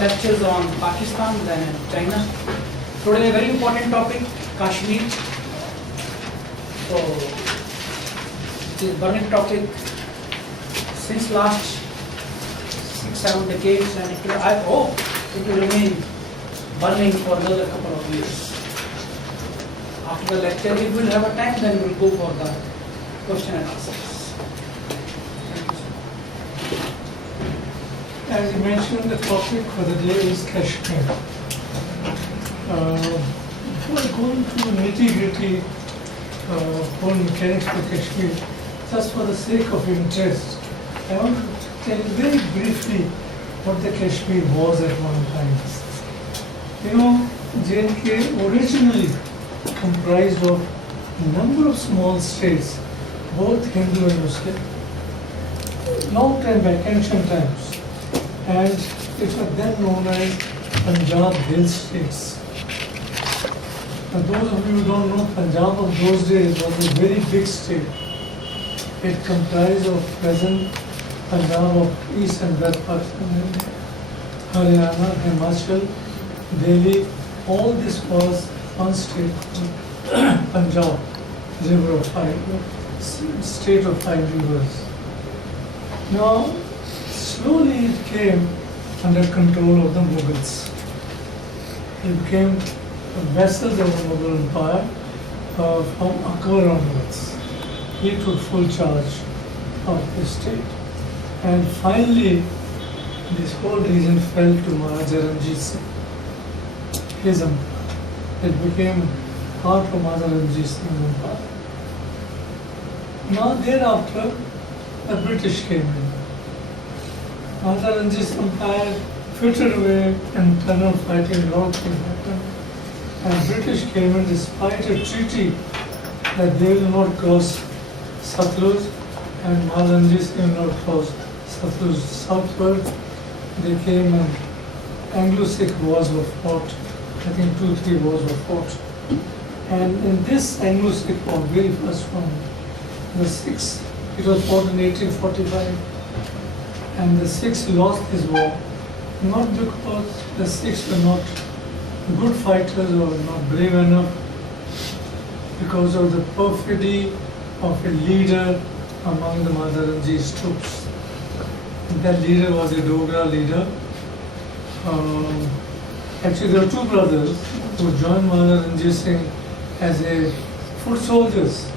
Lectures on Pakistan and China. Today a very important topic, Kashmir. So it is burning topic since last 6-7 decades, and I hope it will remain burning for another couple of years. After the lecture, if we will have a time, then we will go for the question and answers. As you mentioned, the topic for the day is Kashmir. Before I go into nitty-gritty whole mechanics of Kashmir, just for the sake of interest, I want to tell you very briefly what the Kashmir was at one time. You know, J&K originally comprised of a number of small states, both Hindu and Muslim, long time back, ancient times. And it was then known as Punjab Hill States. And those of you who don't know, Punjab of those days was a very big state. It comprised of present Punjab of East and West Pakistan, Haryana, Marshal, Delhi. All this was one state, Punjab, river of five, state of five rivers. Now, slowly it came under control of the Mughals. It became vessels of the Mughal Empire from Akbar onwards. He took full charge of the state. And finally, this whole region fell to Maharaja Ranjit Singh, his empire. It became part of Maharaja Ranjit Singh's empire. Now thereafter, the British came in. Maharaja Ranjit's empire fitted away, internal fighting, long things happened. And British came in despite a treaty that they will not cross Satluj, and Maharaja Ranjit will not cross Satluj southward. They came and Anglo-Sikh wars were fought. I think 2-3 wars were fought. And in this Anglo-Sikh war, very first one, the Sikhs, it was fought in 1845. And the Sikhs lost this war, not because the Sikhs were not good fighters or not brave enough, because of the perfidy of a leader among the Maharaja Ranjit's troops. That leader was a Dogra leader. Actually, there were two brothers who joined Maharaja Ranjit Singh as a foot soldiers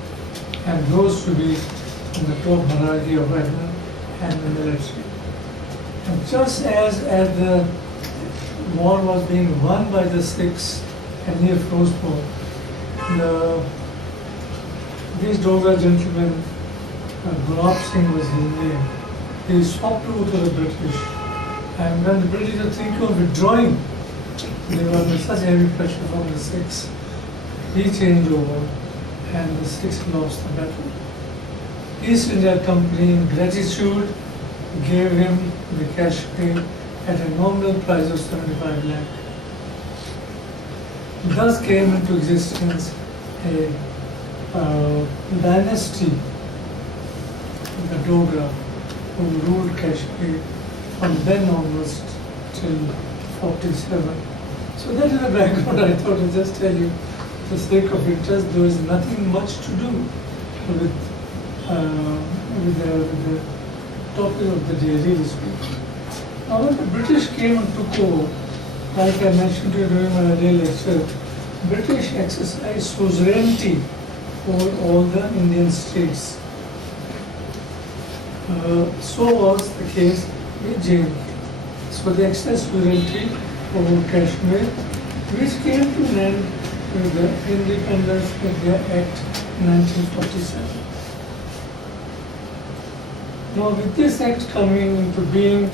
and rose to be in the top hierarchy of admin and the military. And just as the war was being won by the Sikhs and near Firozpur, these Dogra gentlemen, Gulab Singh was his name, he swapped over to the British. And when the British were thinking of withdrawing, they were under such heavy pressure from the Sikhs. He changed over and the Sikhs lost the battle. East India Company, in gratitude, gave him the Kashmir at a nominal price of 75 lakh. Thus came into existence a dynasty, the Dogra, who ruled Kashmir from then onwards till 47. So that is the background. I thought I'd just tell you, for the sake of interest. There is nothing much to do with the topic of the day, really speaking. Now when the British came and took over, like I mentioned to you during my earlier lecture, British exercised suzerainty over all the Indian states. So was the case with J&K. So they exercised suzerainty over Kashmir, which came to an end with the Independence India Act 1947. Now with this act coming into being,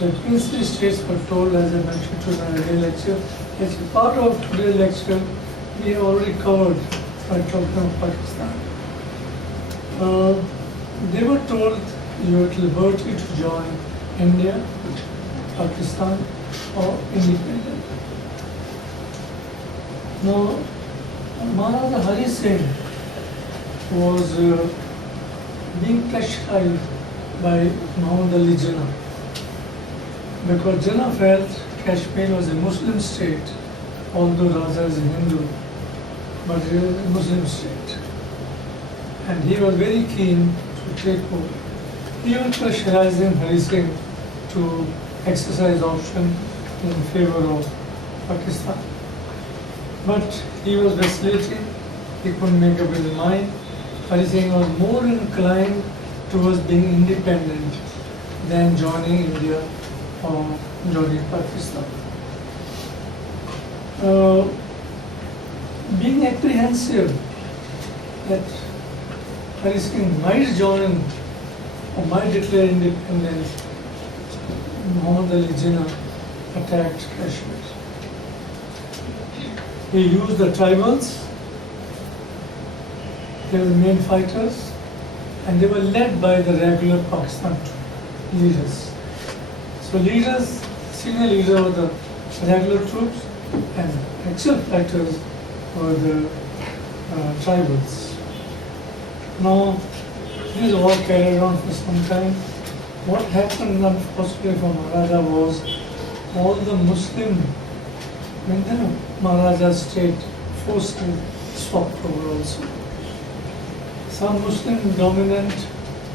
the princely states were told, as I mentioned to my earlier lecture, as a part of today's lecture, we have already covered by talking of Pakistan. They were told you are at liberty to join India, Pakistan, or independent. Now, Maharaja Hari Singh was being pressurized by Muhammad Ali Jinnah. because Jinnah felt Kashmir was a Muslim state, although Raja is a Hindu, but it is a Muslim state. And he was very keen to take over. He even pressurized Hari Singh to exercise option in favor of Pakistan. But he was vacillating, he couldn't make up his mind. Hari Singh was more inclined towards being independent than joining India or joining Pakistan. Being apprehensive that Hari Singh might join or might declare independence, Muhammad Ali Jinnah attacked Kashmir. He used the tribals, they were the main fighters, and they were led by the regular Pakistan leaders. So leaders, senior leaders were the regular troops, and actual fighters were the tribals. Now, this war carried on for some time. What happened unfortunately for Maharaja was all the Muslim, Maharaja state forces swapped over also. Some Muslim dominant,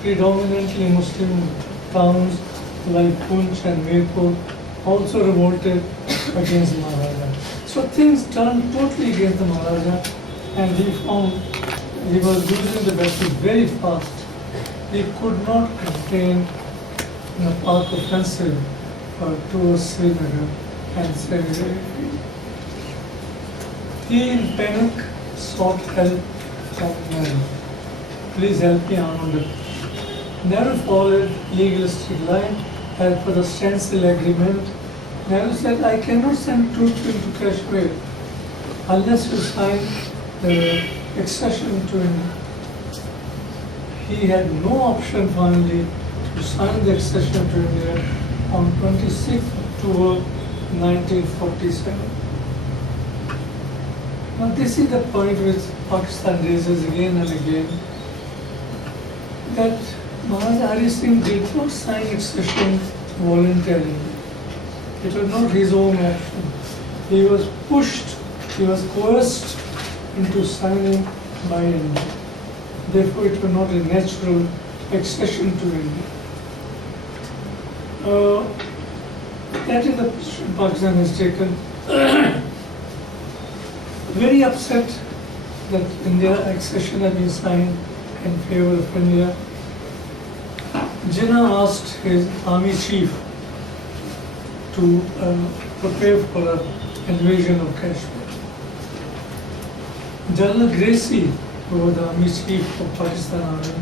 predominantly Muslim towns like Punch and Mirpur also revolted against Maharaja. So things turned totally against the Maharaja, and he found he was losing the battle very fast. He could not contain the Pak offensive towards Srinagar and Srinagar. He in panic sought help from Nehru. Please help me on it. Nehru followed legalistic line as per the stencil agreement. Nehru said, I cannot send troops into Kashmir unless you sign the accession to India. He had no option finally to sign the accession to India on 26th October 1947. Now this is the point which Pakistan raises again and again, that Maharaja Hari Singh did not sign accession voluntarily. It was not his own option. He was pushed, he was coerced into signing by India. Therefore, it was not a natural accession to India. That is the position Pakistan has taken. Very upset that India accession has been signed in favor of India. Jinnah asked his army chief to prepare for an invasion of Kashmir. General Gracie, who was the army chief of Pakistan Army,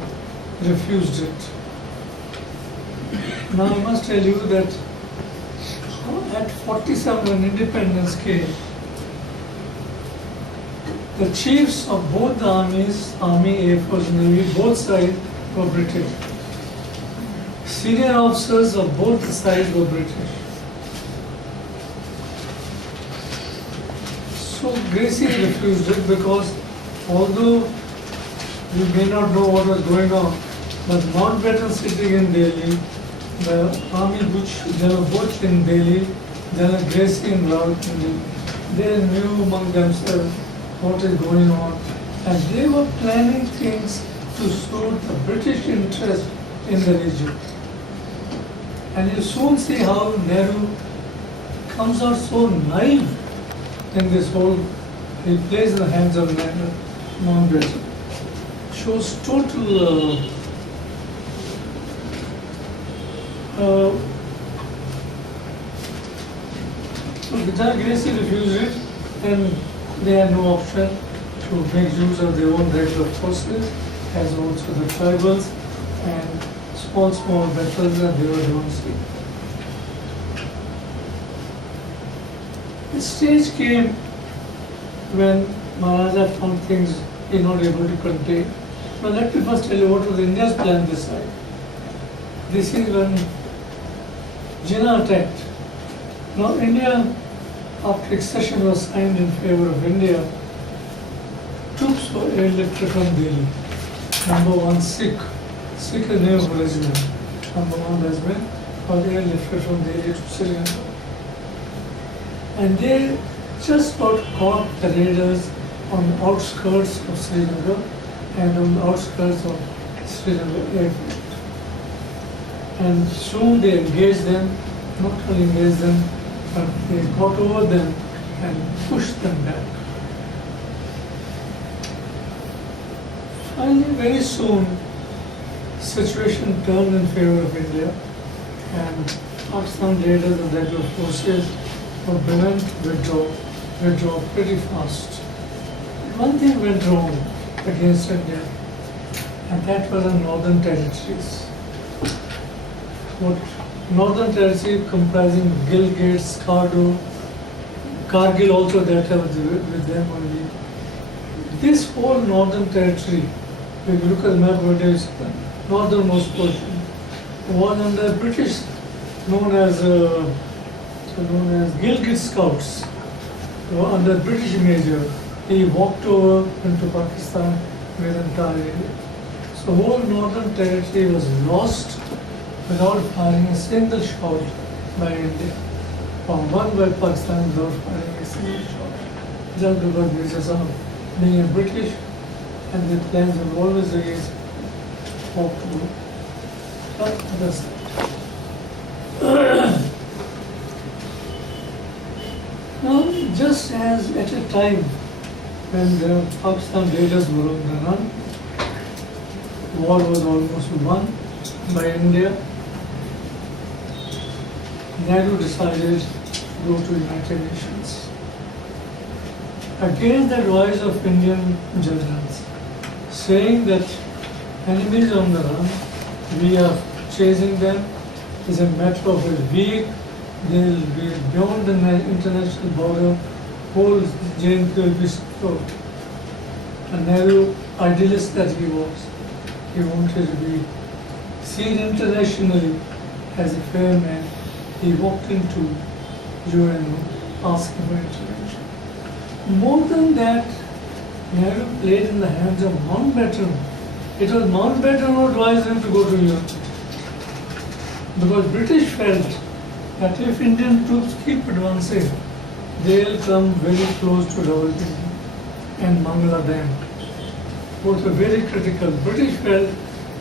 refused it. Now I must tell you that at 47 when independence came, the chiefs of both the armies, Army, Air Force, Navy, both sides were British. Senior officers of both the sides were British. So Gracie refused it because although we may not know what was going on, but Mountbatten sitting in Delhi, the army General Butch in Delhi, General Gracie in Rawalpindi, they knew among themselves what is going on, and they were planning things to suit the British interest in the region. And you soon see how Nehru comes out so naive in this whole, he plays in the hands of Mountbatten. Shows total so General Gracie refused it, and they had no option to make use of their own regular forces, as also the tribals, and small battles that they were doing. The stage came when Maharaja found things he was not able to contain. Now let me first tell you what was India's plan this side. This is when Jinnah attacked. Now India, after accession was signed in favor of India, troops were airlifted from Delhi. Number one, Sikh is name of regiment. Number one regiment or airlifted from Delhi to Srinagar. And they just got caught, the raiders, on the outskirts of Srinagar and on the outskirts of Srinagar airport. And soon they engaged them, not only engaged them, but they got over them and pushed them back. Finally, very soon, situation turned in favor of India, and Pakistan raiders and regular forces were begun to withdraw pretty fast. One thing went wrong against India, and that was the northern territories. What northern territory comprising Gilgit, Skardu, Kargil also, that was with them only. This whole northern territory, if you look at the map, what is the northernmost portion, was under British, known as Gilgit Scouts, under British major. He walked over into Pakistan with entire area. So whole northern territory was lost without firing a single shot by India, or won by Pakistan without firing a single shot. Just because British are being a British, and their plans were always against walk over. But that's it. Now, just as at a time when the Pakistan raiders were on the run, war was almost won by India, Nehru decided to go to United Nations. Against the advice of Indian generals, saying that enemies on the run, we are chasing them, is a matter of a week, they will be beyond the international border, whole J&K will be secured. And Nehru, idealist that he was, he wanted to be seen internationally as a fair man. He walked into UN asking for intervention. More than that, Nehru played in the hands of Mountbatten. It was Mountbatten who advised him to go to UN. Because British felt that if Indian troops keep advancing, they'll come very close to Rawalpindi and Mangala Dam. Both were very critical. British felt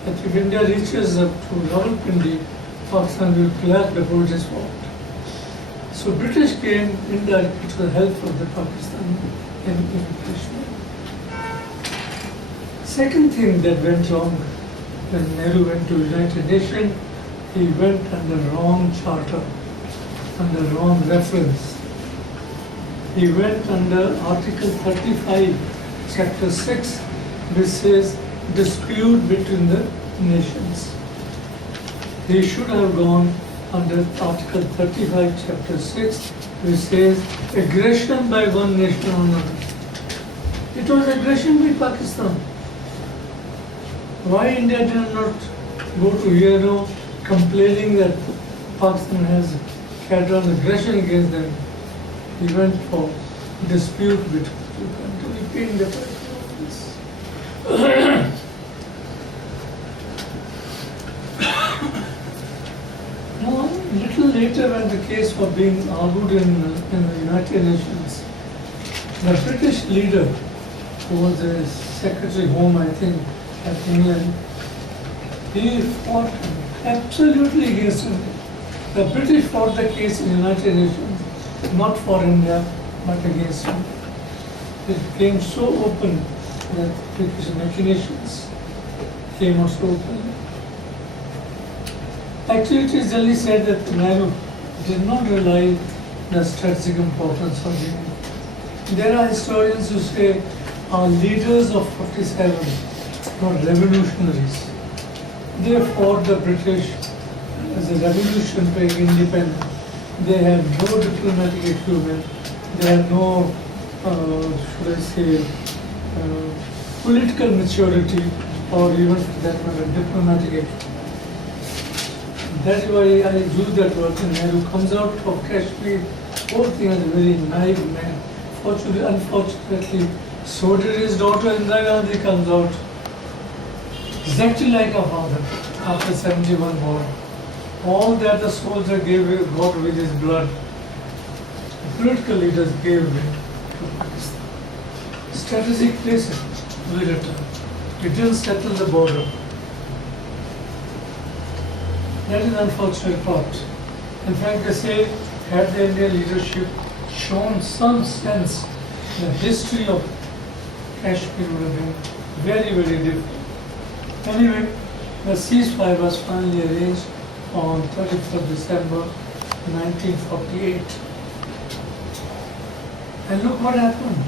that if India reaches up to Rawalpindi, Pakistan will collapse before it is fought. So British came indirectly to the help of the Pakistan in Kashmir. Second thing that went wrong when Nehru went to United Nations, he went under wrong charter, under wrong reference. He went under Article 35, Chapter 6, which says dispute between the nations. He should have gone under Article 35, Chapter 6, which says aggression by one nation on another. It was aggression by Pakistan. Why India did not go to UN complaining that Pakistan has carried on aggression against them? He went for dispute between two countries, paying the price of this. Now, little later, when the case was being argued in the United Nations, the British leader, who was the Secretary Home, I think, at England, he fought absolutely against India. The British fought the case in the United Nations, not for India, but against India. It became so open that British machinations came out so openly. Actually, it is generally said that Nehru did not realize the strategic importance of the. There are historians who say our leaders of 47 were revolutionaries. They fought the British as a revolution for independence. They had no diplomatic acumen. They had no, should I say, political maturity, or even for that matter, diplomatic acumen. That's why I use that word. Nehru comes out of Kashmir, whole thing as a very naive man. Fortunately, unfortunately, so did his daughter Indira Gandhi comes out exactly like her father after 71 war. All that the soldier got with his blood, the political leaders gave away to Pakistan. Strategic places we returned. We didn't settle the border. That is unfortunate part. In fact, they say, had the Indian leadership shown some sense, the history of Kashmir would have been very, very different. Anyway, the ceasefire was finally arranged on 31st December 1948. And look what happened.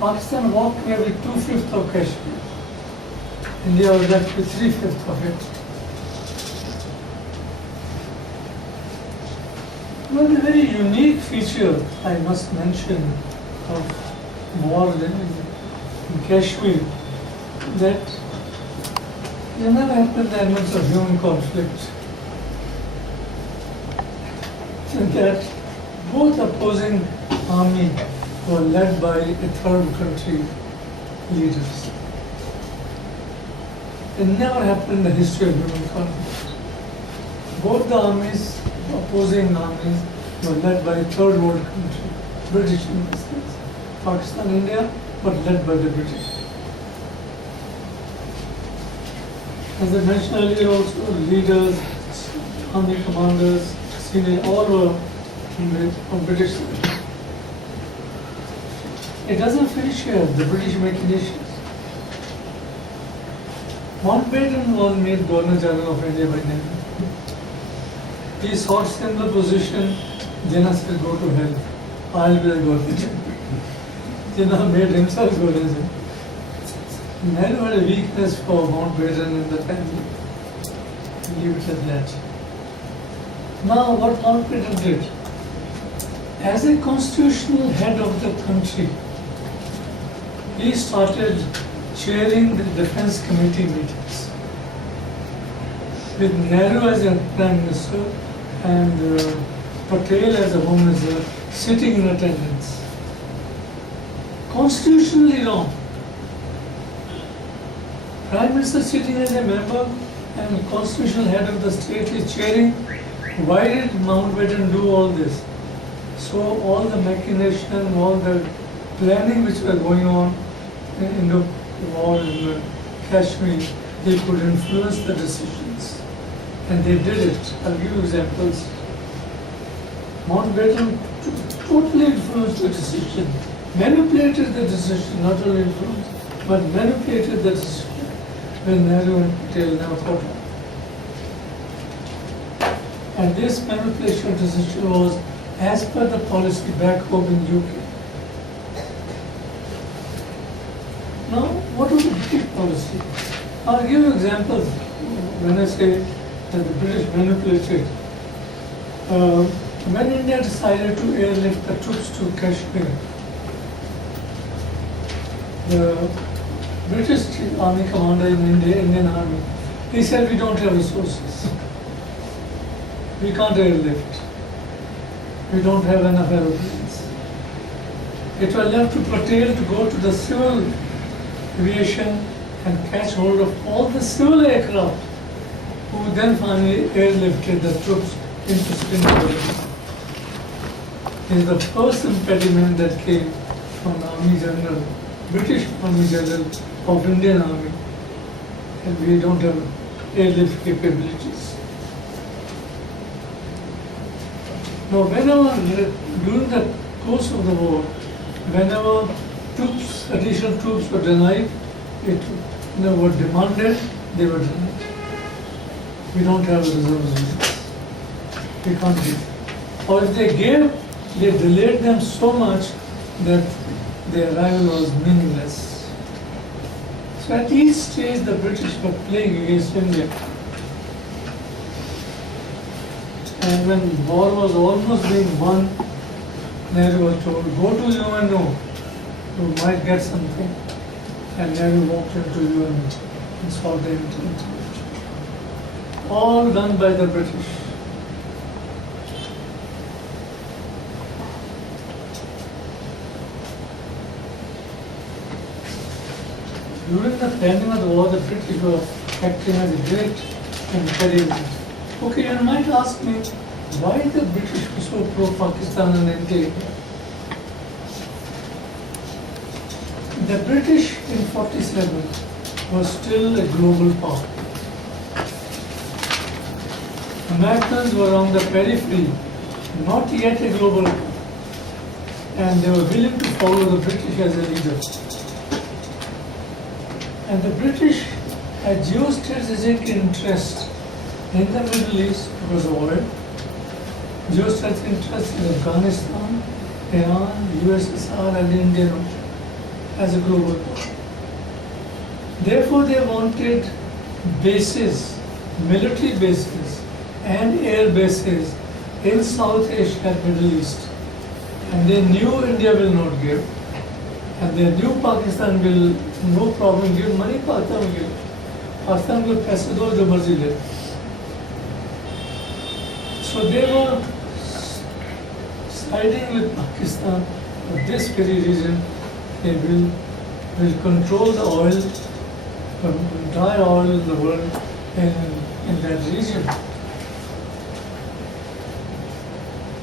Pakistan walked away with 2/5 of Kashmir. India was left with 3/5 of it. One very unique feature I must mention of war in Kashmir, that there never happened elements of human conflict. And that both opposing army were led by a third country leaders. It never happened in the history of human conflict. Both the armies, opposing armies, were led by a third world country, British in this case. Pakistan, India, but led by the British. As I mentioned earlier also, leaders, army commanders, senior, all were from British side. It doesn't finish here, the British machinations. Mountbatten was made Governor General of India by Nehru. He sought similar position. Jinnah said, go to hell. I'll be the Governor General. Jinnah made himself Governor General. Nehru had a weakness for Mountbatten in the family. Leave it at that. Now, what Mountbatten did, as a constitutional head of the country, he started chairing the Defense Committee meetings with Nehru as a Prime Minister and Patel as a Home Minister sitting in attendance. Constitutionally wrong. Prime Minister sitting as a member and constitutional head of the state is chairing. Why did Mountbatten do all this? So all the machination, all the planning which were going on in the war in Kashmir, they could influence the decisions. And they did it. I'll give you examples. Mountbatten totally influenced the decision, manipulated the decision, not only influenced, but manipulated the decision when Nehru and Patel never thought of. And this manipulation decision was as per the policy back home in UK. Now, what was the British policy? I'll give you examples when I say that the British manipulated. When India decided to airlift the troops to Kashmir, the British army commander in India, Indian army, he said, we don't have resources. We can't airlift. We don't have enough aeroplanes. It was left to Patel to go to the civil aviation and catch hold of all the civil aircraft, who then finally airlifted the troops into Chandigarh. This is the first impediment that came from the Army General, British Army General of Indian Army, and we don't have airlift capabilities. Now, whenever, during the course of the war, whenever troops, additional troops were denied, were demanded, they were denied. We don't have reserves. We can't give. Or if they gave, they delayed them so much that their arrival was meaningless. So at each stage, the British were playing against India. And when war was almost being won, Nehru was told, go to UNO, you might get something. And Nehru walked into UNO and saw the intent. All done by the British. During the planning of the war, the British were acting as a great encouragement. Okay, you might ask me, why the British were so pro-Pakistan and anti-India? The British in 47 was still a global power. Americans were on the periphery, not yet a global power, and they were willing to follow the British as a leader. And the British had geostrategic interest in the Middle East because of oil, geostrategic interest in Afghanistan, Iran, USSR and Indian Ocean as a global power. Therefore they wanted bases, military bases and air bases in South Asia and Middle East. And they knew India will not give. And they knew Pakistan will no problem give money, Pakistan will give. Pakistan will paise do jo marzi le. So they were siding with Pakistan for this very reason. They will control the oil, dry oil in the world in that region.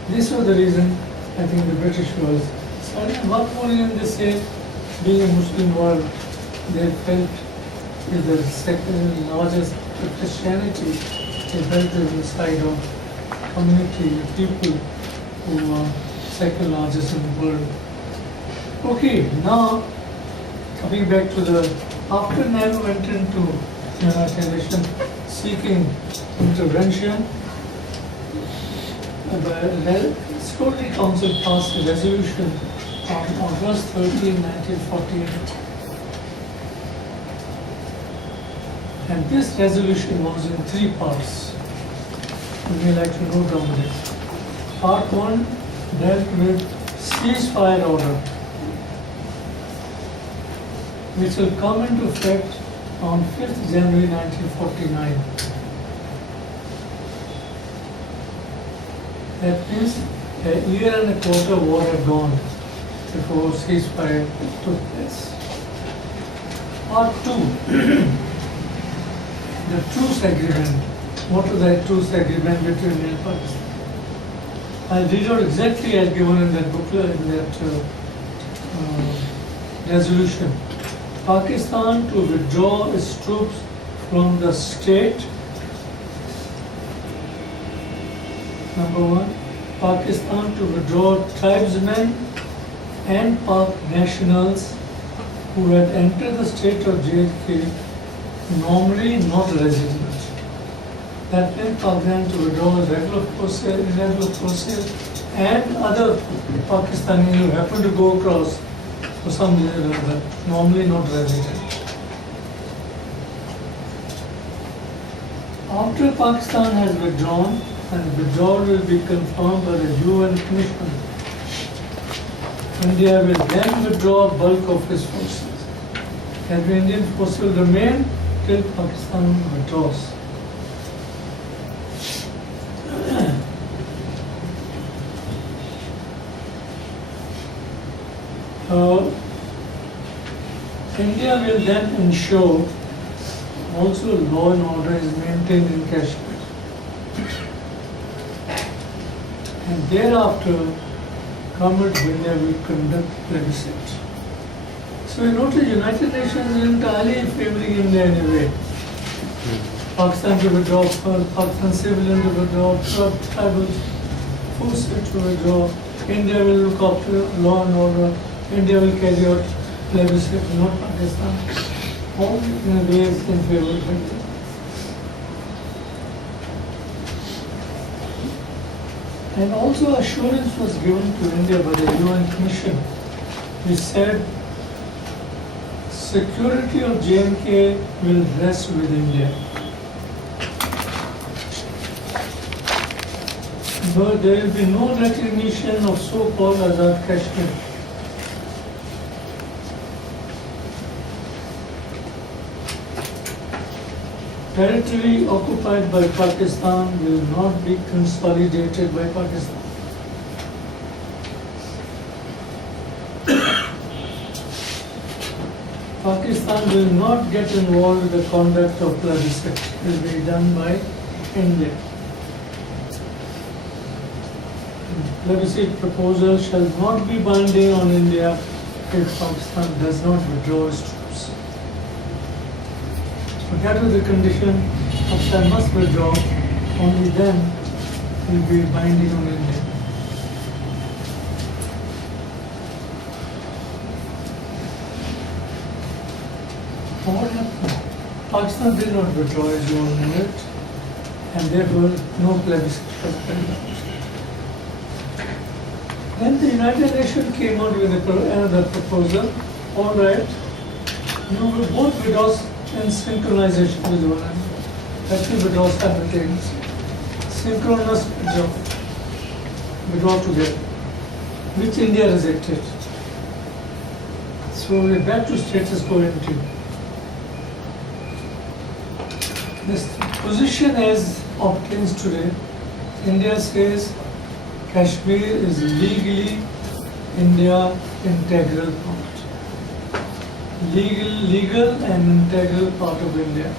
This was the reason I think the British was siding. What more can they say? Being a Muslim world, they felt is the second largest Christianity. They felt is the side of community, people who are second largest in the world. Okay, now coming back to the, after Nehru went into United Nations seeking intervention, the Security Council passed a resolution on August 13, 1948. And this resolution was in 3 parts. You may like to note down this. Part 1 dealt with ceasefire order, which will come into effect on 5th January 1949. That means a year and a quarter war had gone before ceasefire took place. Part 2, the truce agreement. What was that truce agreement between India and Pakistan? I'll read out exactly as given in that booklet, in that resolution. Pakistan to withdraw its troops from the state. Number 1. Pakistan to withdraw tribesmen and Pak nationals who had entered the state of JK, normally not resident. That meant Pakistan to withdraw regular forces, irregular forces, and other Pakistanis who happened to go across for some reason or other, normally not resident. After Pakistan has withdrawn, and withdrawal will be confirmed by the UN Commission, India will then withdraw bulk of its forces. And the Indian forces will remain till Pakistan withdraws. India will then ensure also law and order is maintained in Kashmir. And thereafter, Government of India will conduct plebiscite. So you notice United Nations is entirely favoring India anyway. Pakistan to withdraw, Pakistan civilian to withdraw, tribal forces to withdraw. India will look after law and order. India will carry out plebiscite, not Pakistan. All in a way is in favor of India. And also assurance was given to India by the UN Commission, which said security of J&K will rest with India. But there will be no recognition of so-called Azad Kashmir. Territory occupied by Pakistan will not be consolidated by Pakistan. Pakistan will not get involved with the conduct of plebiscite. It will be done by India. plebiscite proposal shall not be binding on India if Pakistan does not withdraw its troops. So that was the condition. Pakistan must withdraw, only then it will be binding on India. What happened? Pakistan did not withdraw its own unit, and therefore no plebiscite was carried out. Then the United Nations came out with another proposal. All right, you will both withdraws in synchronization with one another. Actually, withdraws simultaneously. Synchronous withdraw together, which India rejected. So we're back to status quo ante. This position as obtains today, India says Kashmir is legally India integral part. Legal and integral part of India.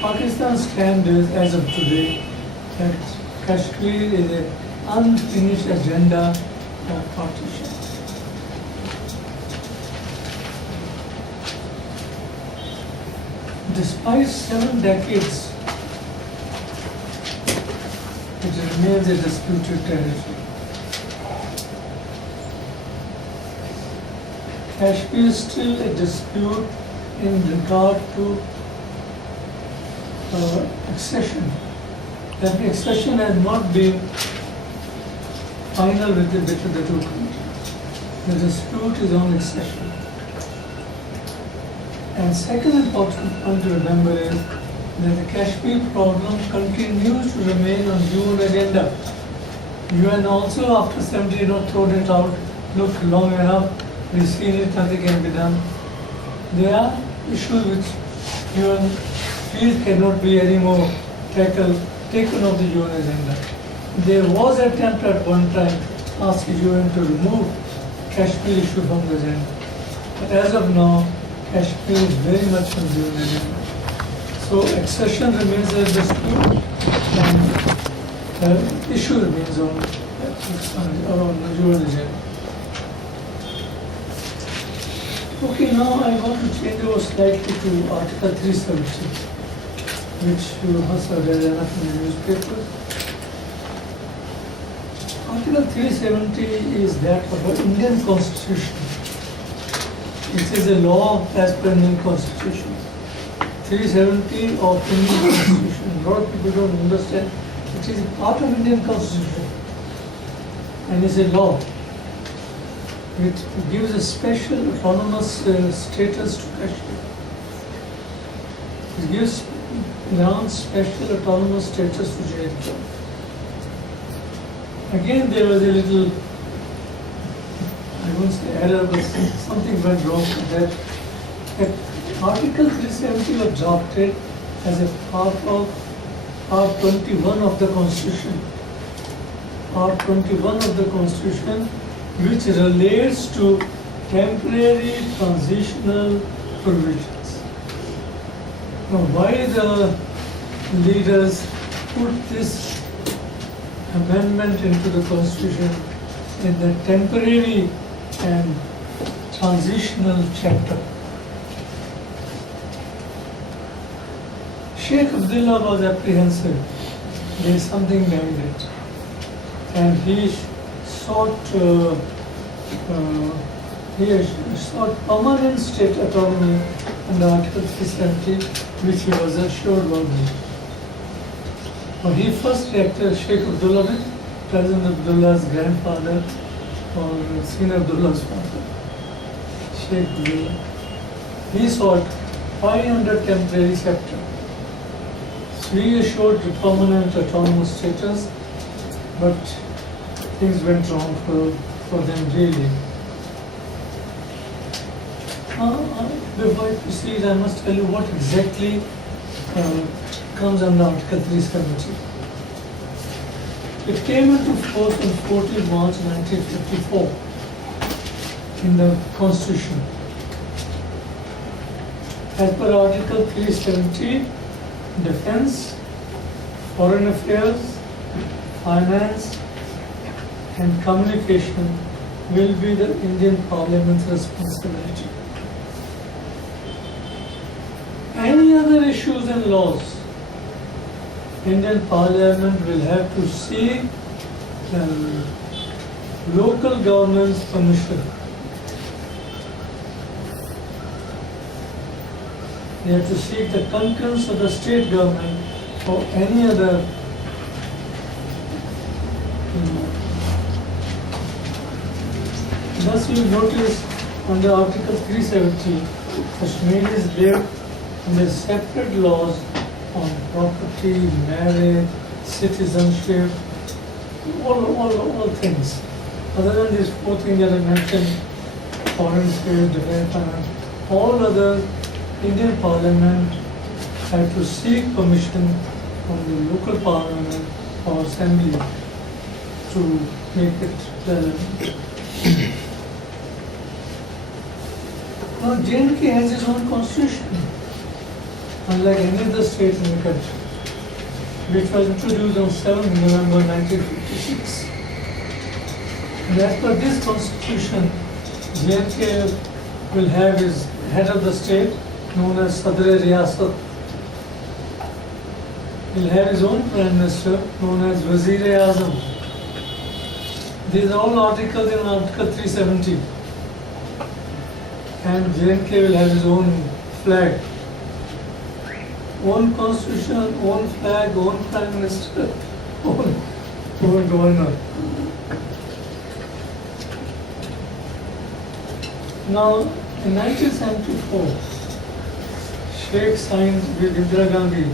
Pakistan's stand is, as of today, that Kashmir is an unfinished agenda of partition. Despite 7 decades, it remains a disputed territory. Kashmir is still a dispute in regard to accession. That the accession has not been final between the two countries. The dispute is on accession. And second important point to remember is that the Kashmir problem continues to remain on UN agenda. UN also after 70 thrown it out, look long enough, we've seen it, nothing can be done. There are issues which UN feels cannot be anymore taken off the UN agenda. There was an attempt at one time to ask UN to remove Kashmir issue from the agenda. But as of now, Kashmir is very much on the UN agenda. So accession remains a dispute and the issue remains on the UN agenda. Okay, now I want to change over slightly to Article 370, which you must have read enough in the newspaper. Article 370 is that of the Indian Constitution. It is a law as per Indian Constitution. 370 of Indian Constitution. A lot of people don't understand. It is a part of Indian Constitution and is a law. It gives a special autonomous status to Kashmir. It gives grants special autonomous status to J&K. Again, there was a little, I won't say error, but something went wrong with that. Article 370 was adopted as a part of Part 21 of the Constitution. Part 21 of the Constitution, which relates to temporary transitional provisions. Now, why the leaders put this amendment into the Constitution in the temporary and transitional chapter? Sheikh Abdullah was apprehensive. There is something behind it. And he sought permanent state autonomy under Article 370, which he was assured would be. But he first reacted, Sheikh Abdullah, President Abdullah's grandfather, or Senior Abdullah's father, Sheikh Abdullah. He sought 500 temporary chapter. So he assured permanent autonomous status, but things went wrong for them really. Before I proceed, I must tell you what exactly comes under Article 370. It came into force on 14 March 1954 in the Constitution. As per Article 370, defense, foreign affairs, finance, and communication will be the Indian Parliament's responsibility. Any other issues and laws, Indian Parliament will have to seek local government's permission. They have to seek the concurrence of the state government or any other Thus you notice under Article 370, Kashmir is laid under separate laws on property, marriage, citizenship, all things. Other than these four things that I mentioned, foreign affairs, defense, finance, all other Indian Parliament have to seek permission from the local parliament or assembly to make it relevant. Now J&K has its own constitution, unlike any other state in the country, which was introduced on 7 November 1956. And as per this constitution, J&K will have his head of the state, known as Sadr Riyasat. He'll have his own prime minister, known as Wazir-e-Azam. These are all articles in Article 370. And J&K will have his own flag, own constitution, own flag, own prime minister, own governor. Now, in 1974, Sheikh signed with Indira Gandhi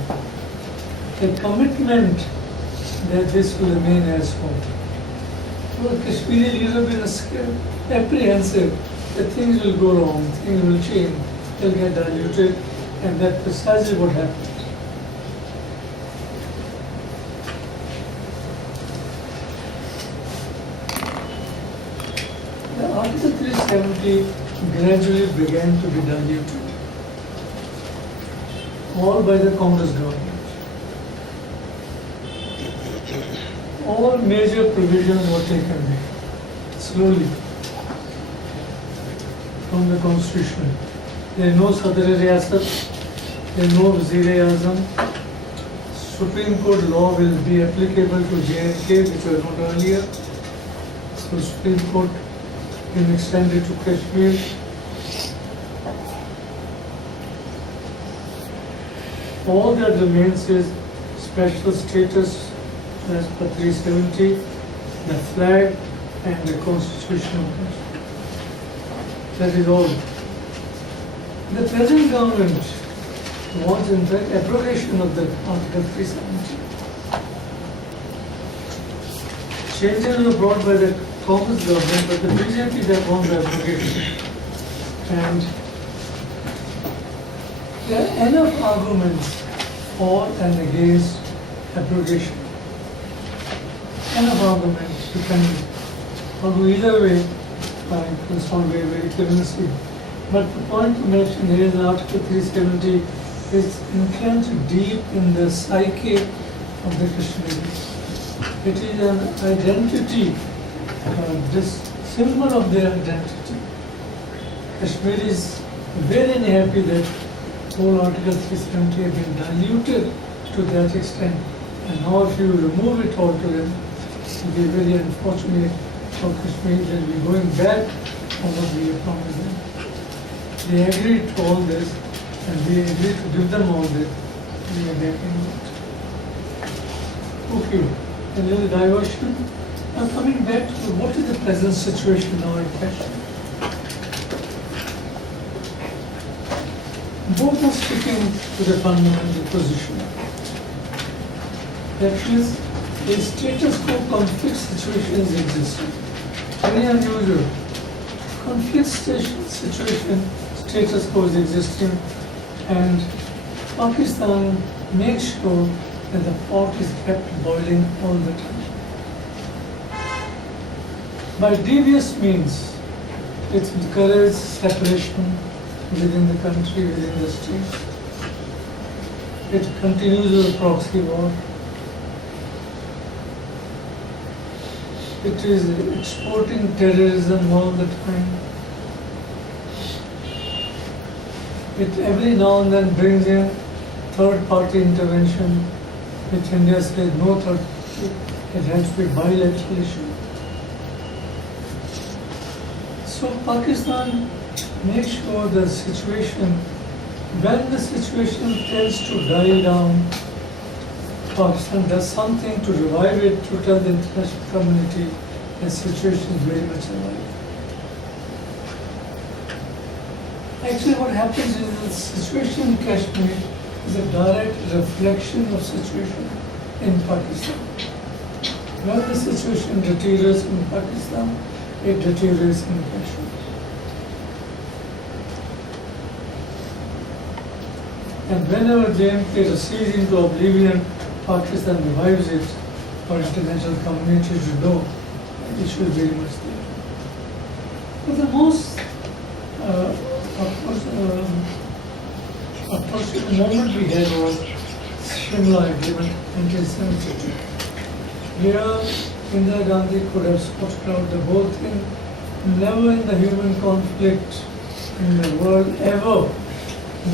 a commitment that this will remain as home. Well, Kashmiri leaders have been scared, apprehensive that things will go wrong, things will change, they'll get diluted, and that's precisely what happened. The Article 370 gradually began to be diluted, all by the Congress government. All major provisions were taken away, slowly, from the constitution. There is no Sadr-e-Riyasat, there is no Wazir-e-Azam. Supreme Court law will be applicable to J&K, which was not earlier. So Supreme Court will extend it to Kashmir. All that remains is special status as per 370, the flag and the constitution of Kashmir. That is all. The present government wants in fact abrogation of the Article 370. Changes were brought by the Congress government, but the BJP that wants the abrogation. And there are enough arguments for and against abrogation. Enough arguments you can argue either way, in some way very clearly. But the point to mention here is that Article 370 is entrenched deep in the psyche of the Kashmiris. It is an identity, this symbol of their identity. Kashmiris are very unhappy that whole Article 370 has been diluted to that extent. And now if you remove it altogether, it will be very unfortunate for Kashmir that we are going back on what we have promised them. They agreed to all this, and we agreed to give them all this. We are backing out. Okay, a little diversion. Now coming back to what is the present situation now in Kashmir. Both are sticking to the fundamental position. That is, a status quo conflict situation is existing. Very unusual. Conflict situation, status quo is existing, and Pakistan makes sure that the pot is kept boiling all the time. By devious means, it encourages separation within the country, within the state. It continues with a proxy war. it is exporting terrorism all the time. It every now and then brings in third party intervention, which India says no third party, it has to be bilateral issue. So Pakistan makes sure the situation, when the situation tends to die down, Pakistan does something to revive it, to tell the international community the situation is very much alive. Actually what happens is the situation in Kashmir is a direct reflection of situation in Pakistan. When the situation deteriorates in Pakistan, it deteriorates in Kashmir. And whenever JMK recedes into oblivion, Pakistan revives it for international community to know the issue is very much there. But the most approachable moment we had was Shimla Agreement 1972. Here, Indira Gandhi could have sorted out the whole thing. Never in the human conflict in the world ever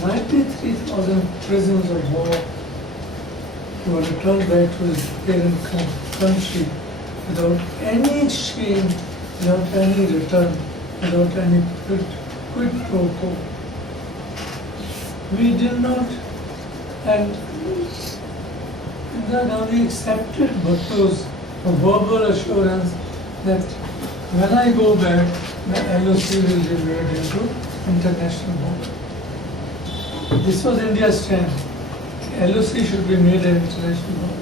93,000 prisoners of war who are returned back to his parent country without any exchange, without any return, without any quid pro quo. We did not, and Indira Gandhi accepted Bhutto's verbal assurance that when I go back, the LOC will be made into international law. This was India's stand. LOC should be made an international law.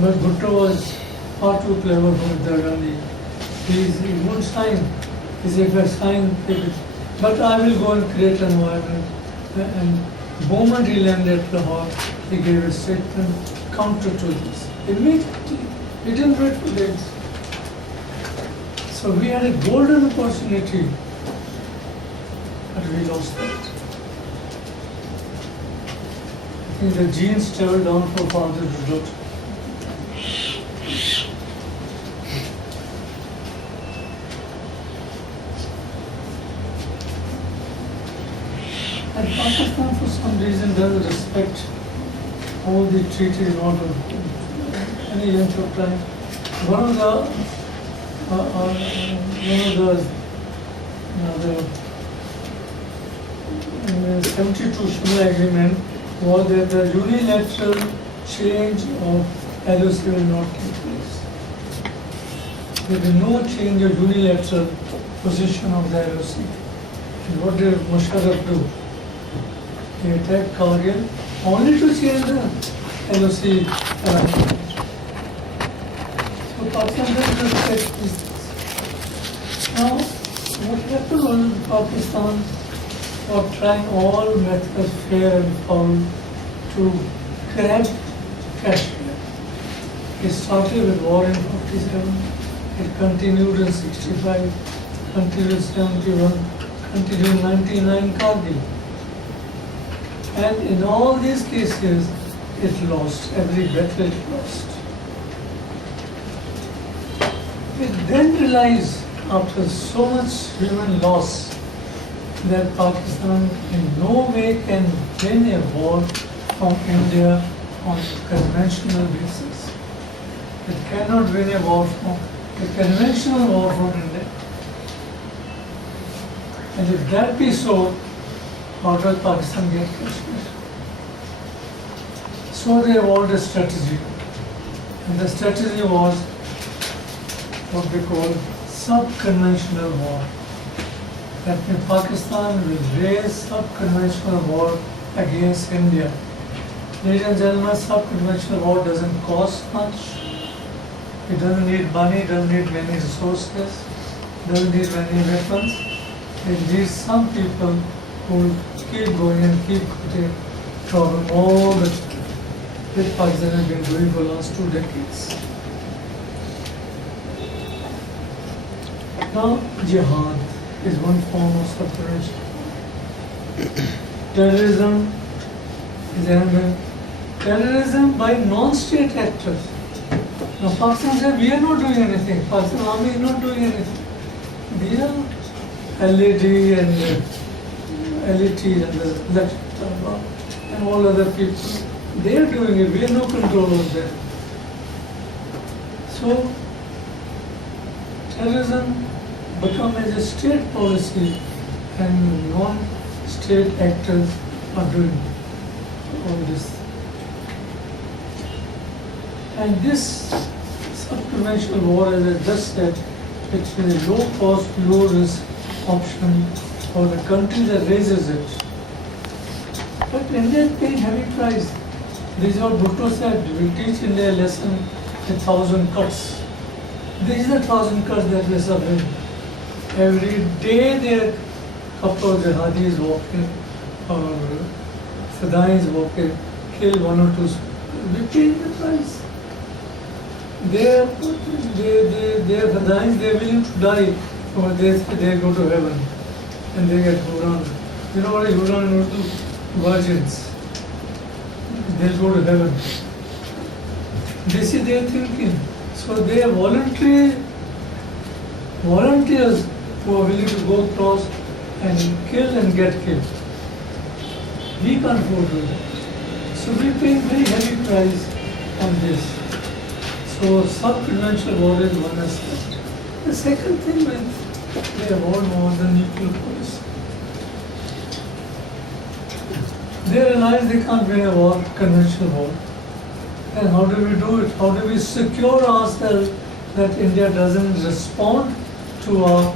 But Bhutto was far too clever for Indira Gandhi. He won't sign. He said, if I sign, take it. But I will go and create an environment. And the moment he landed at Lahore, he gave a statement counter to this. Immediately. He didn't wait for days. So we had a golden opportunity, but we lost that. I think the genes travel down from father to daughter. And Pakistan for some reason doesn't respect all the treaties not of any length of time. One of the 72 Shimla Agreement was that the unilateral change of LOC will not take place. There will be no change of unilateral position of the LOC. And what did Marshal do? He attacked Kargil only to change the LOC. So Pakistan doesn't respect these things. Now, what happened was Pakistan was trying all methods, fair and foul, to grab Kashmir. It started with war in 47, it continued in 65, continued in 71, continued in 99 Kargil. And in all these cases, it lost, every battle it lost. It then realized, after so much human loss, that Pakistan in no way can win a war from India on a conventional basis. It cannot win a war from a conventional war from India. And if that be so, how does Pakistan get Kashmir? So they evolved a strategy. And the strategy was what they call sub-conventional war. That means Pakistan will raise sub-conventional war against India. Ladies and gentlemen, sub-conventional war doesn't cost much. It doesn't need money, doesn't need many resources, doesn't need many weapons. It needs some people who will keep going and keep putting problem all the time. That Pakistan has been doing for the last 2 decades. Now, jihad is one form of separation. Terrorism is another. Terrorism by non-state actors. Now Pakistan said, we are not doing anything. Pakistan army is not doing anything. We are LAD and LET and the Lakshmi and all other people. They are doing it. We have no control over that. So terrorism become as a state policy and non-state actors are doing all this. And this sub-conventional war, as I just said, it's a low-cost, low-risk option for the country that raises it. But India is paying heavy price. This is what Bhutto said, we teach India a lesson, 1,000 cuts. These are 1,000 cuts that we suffer. Every day there are couple of jihadis walking or fidais walking, kill one or two. We pay the price. They are fidais, they are willing to die, or they go to heaven and they get Huran. You know what is Huran in Urdu? Virgins. They'll go to heaven. This is their thinking. So they are volunteers who are willing to go across and kill and get killed. We can't afford to do that. So we pay very heavy price on this. So sub-conventional war is one aspect. The second thing with their war was the nuclear policy. They realize they can't win a war, conventional war. And how do we do it? How do we secure ourselves that India doesn't respond to our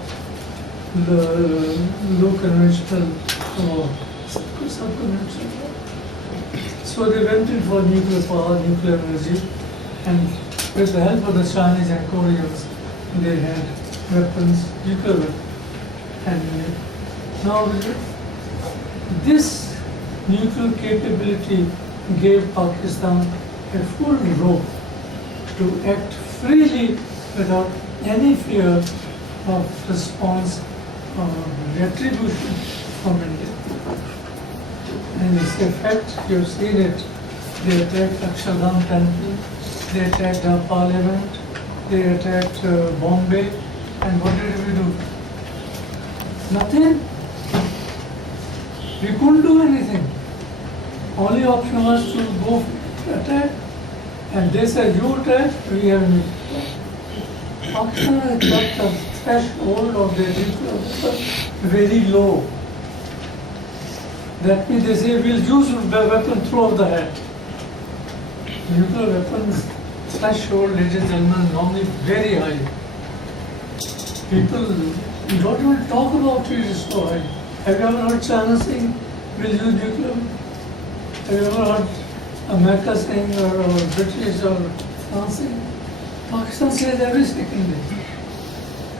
low conventional war, sub-conventional war? So they went in for nuclear power, nuclear energy, and with the help of the Chinese and Koreans, they had weapons, nuclear weapons. And now this nuclear capability gave Pakistan a full rope to act freely without any fear of response or retribution from India. And its effect, you've seen it. They attacked Akshardham Temple, they attacked our parliament, they attacked Bombay, and what did we do? Nothing. We couldn't do anything. Only option was to go attack, and they said, you attack, we have nuclear. Pakistan has kept the threshold of their nuclear weapon very low. That means they say, we'll use the weapon throughout the head. Nuclear weapons threshold, ladies and gentlemen, normally very high. People don't even talk about it, it's so high. Have you ever heard China saying, we'll use nuclear? Have you ever heard America saying, or British or France saying? Pakistan says every second day,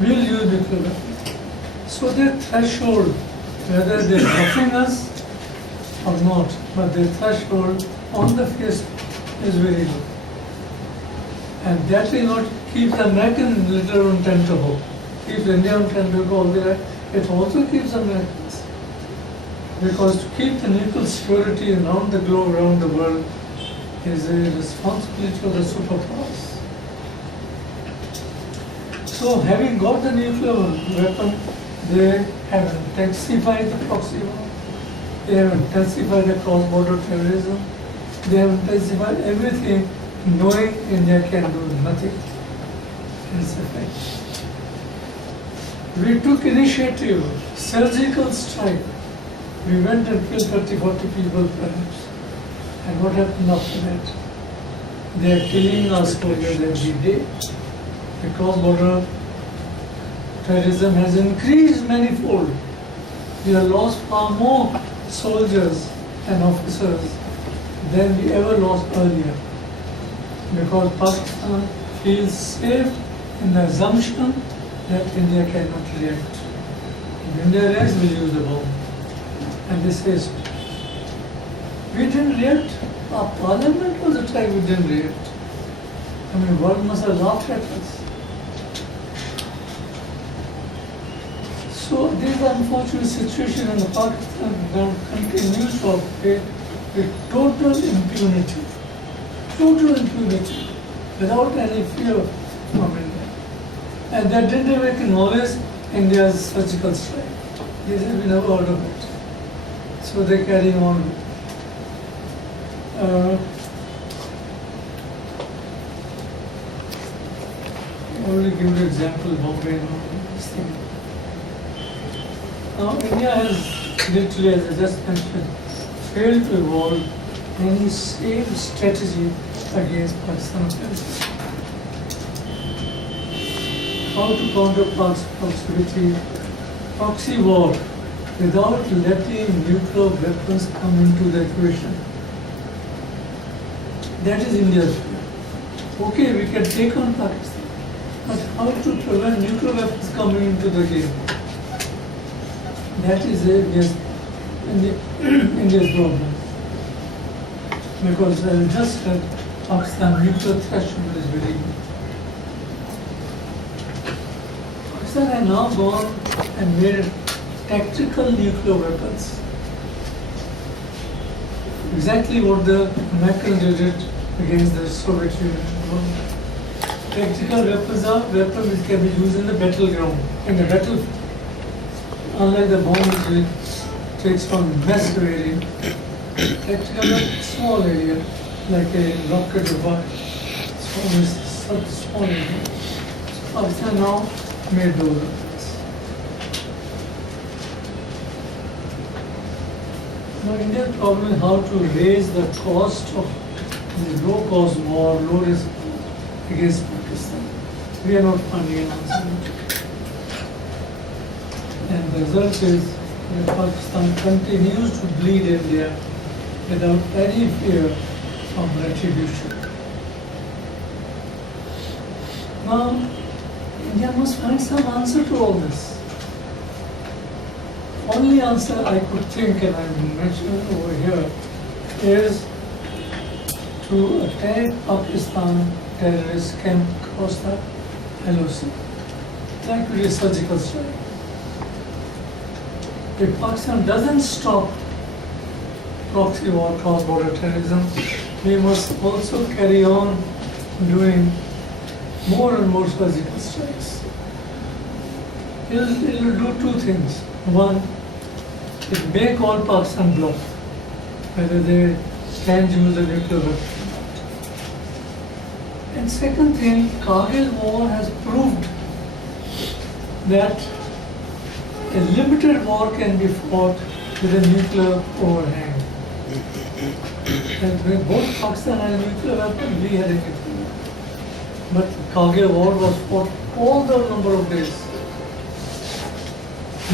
we'll use nuclear weapons. So their threshold, whether they're roughing us or not, but their threshold on the face is very low. And that is what keeps the American little on tenterhooks, keeps India on tenterhooks all the way. It also keeps Americans. Because to keep the nuclear security around the globe, around the world, is a responsibility of the superpowers. So having got the nuclear weapon, they have intensified the proxy war, they have intensified the cross-border terrorism, they have intensified everything, knowing India can do nothing. It's a fact. We took initiative, surgical strike. We went and killed 30-40 people perhaps. And what happened after that? They are killing our soldiers every day. The cross-border terrorism has increased manifold. We have lost far more soldiers and officers than we ever lost earlier. Because Pakistan feels safe in the assumption that India cannot react. If India reacts, we'll use the bomb. And this is, we didn't react. Our parliament was attacked, we didn't react. I mean, world must have laughed at us. So this unfortunate situation in the Pakistan continues to operate with total impunity. Total impunity. without any fear from India. And that didn't make knowledge India's surgical strike. This has been never heard of it. So they carry on. I only give you example Bombay and all this thing. Now India has literally, as I just mentioned, failed to evolve any same strategy against Pakistan offenses. How to counter proxy war without letting nuclear weapons come into the equation. That is India's fear. Okay, we can take on Pakistan, but how to prevent nuclear weapons coming into the game? That is India's problem. Because as I just said, Pakistan nuclear threshold is very good. Pakistan has now gone and made tactical nuclear weapons. Exactly what the Americans did against the Soviet Union. Tactical weapons are weapons which can be used in the battleground, in the battlefield. Unlike the bomb which takes on massive area, tactical weapons, small area, like a rocket or what, such small area. So Pakistan now made those weapons. Now India's problem is how to raise the cost of the low-cost war, low-risk war against Pakistan. We are not funding an answer. And the result is that Pakistan continues to bleed India without any fear of retribution. Now, India must find some answer to all this. Only answer I could think, and I'm mentioning over here, is to attack Pakistan terrorist camp across the LOC, like with a surgical strike. If Pakistan doesn't stop proxy war, cross-border terrorism, we must also carry on doing more and more surgical strikes. It will do two things. One, it may call Pakistan bluff, whether they can use a nuclear weapon. And second thing, Kargil war has proved that a limited war can be fought with a nuclear overhang. And when both Pakistan had a nuclear weapon, we had a nuclear weapon. But Kargil war was fought all the number of days.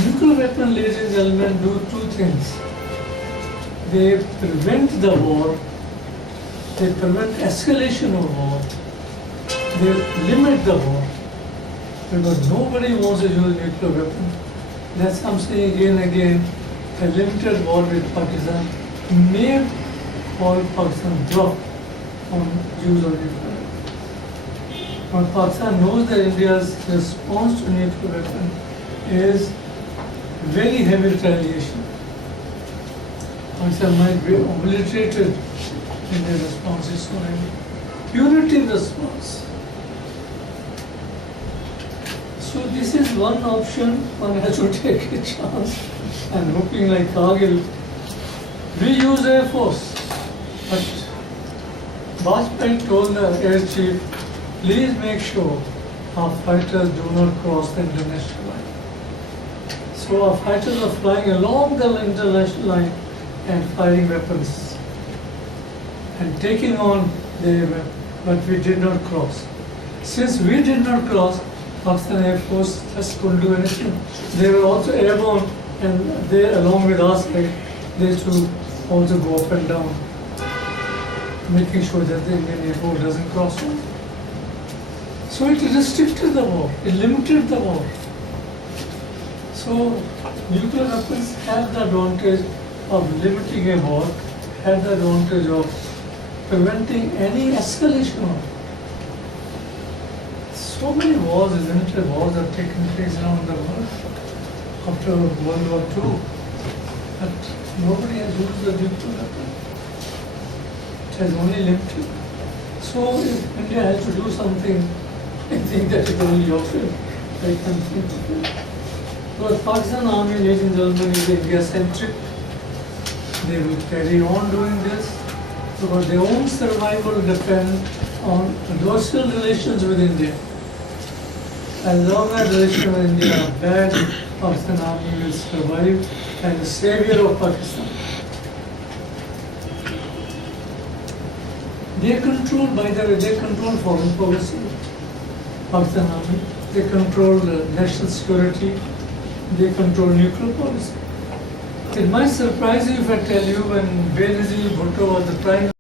Nuclear weapon, ladies and gentlemen, do two things. They prevent the war, they prevent escalation of war, they limit the war. Because nobody wants to use a nuclear weapon. That's what I'm saying again and again, a limited war with Pakistan may call Pakistan bluff on use of nuclear weapon. But Pakistan knows that India's response to nuclear weapon is very heavy retaliation. Pakistan might be obliterated in their response, is so heavy. Punitive response. So this is one option, one has to take a chance. And hoping like Kargil, we use Air Force. But Bajpayee told the Air Chief, please make sure our fighters do not cross the international line. So our fighters are flying along the international line and firing weapons and taking on the weapon, but we did not cross. Since we did not cross, Pakistan Air Force just couldn't do anything. They were also airborne, and they, along with us, they used to also go up and down, making sure that the Indian Air Force doesn't cross over. So it restricted the war, it limited the war. So nuclear weapons have the advantage of limiting a war, have the advantage of preventing any escalation of it. So many wars, limited wars have taken place around the world after World War II, but nobody has used the nuclear weapon. It has only limited. So if India has to do something, I think that is only option. I can think of it. Because Pakistan Army, ladies and gentlemen, is India-centric. They will carry on doing this because their own survival depends on industrial relations with India. As long as relations with India are bad, Pakistan Army will survive as the savior of Pakistan. They control, by the way, they control foreign policy, Pakistan Army. They control national security. They control nuclear policy. It might surprise you if I tell you when Bedi Bhutto was the Prime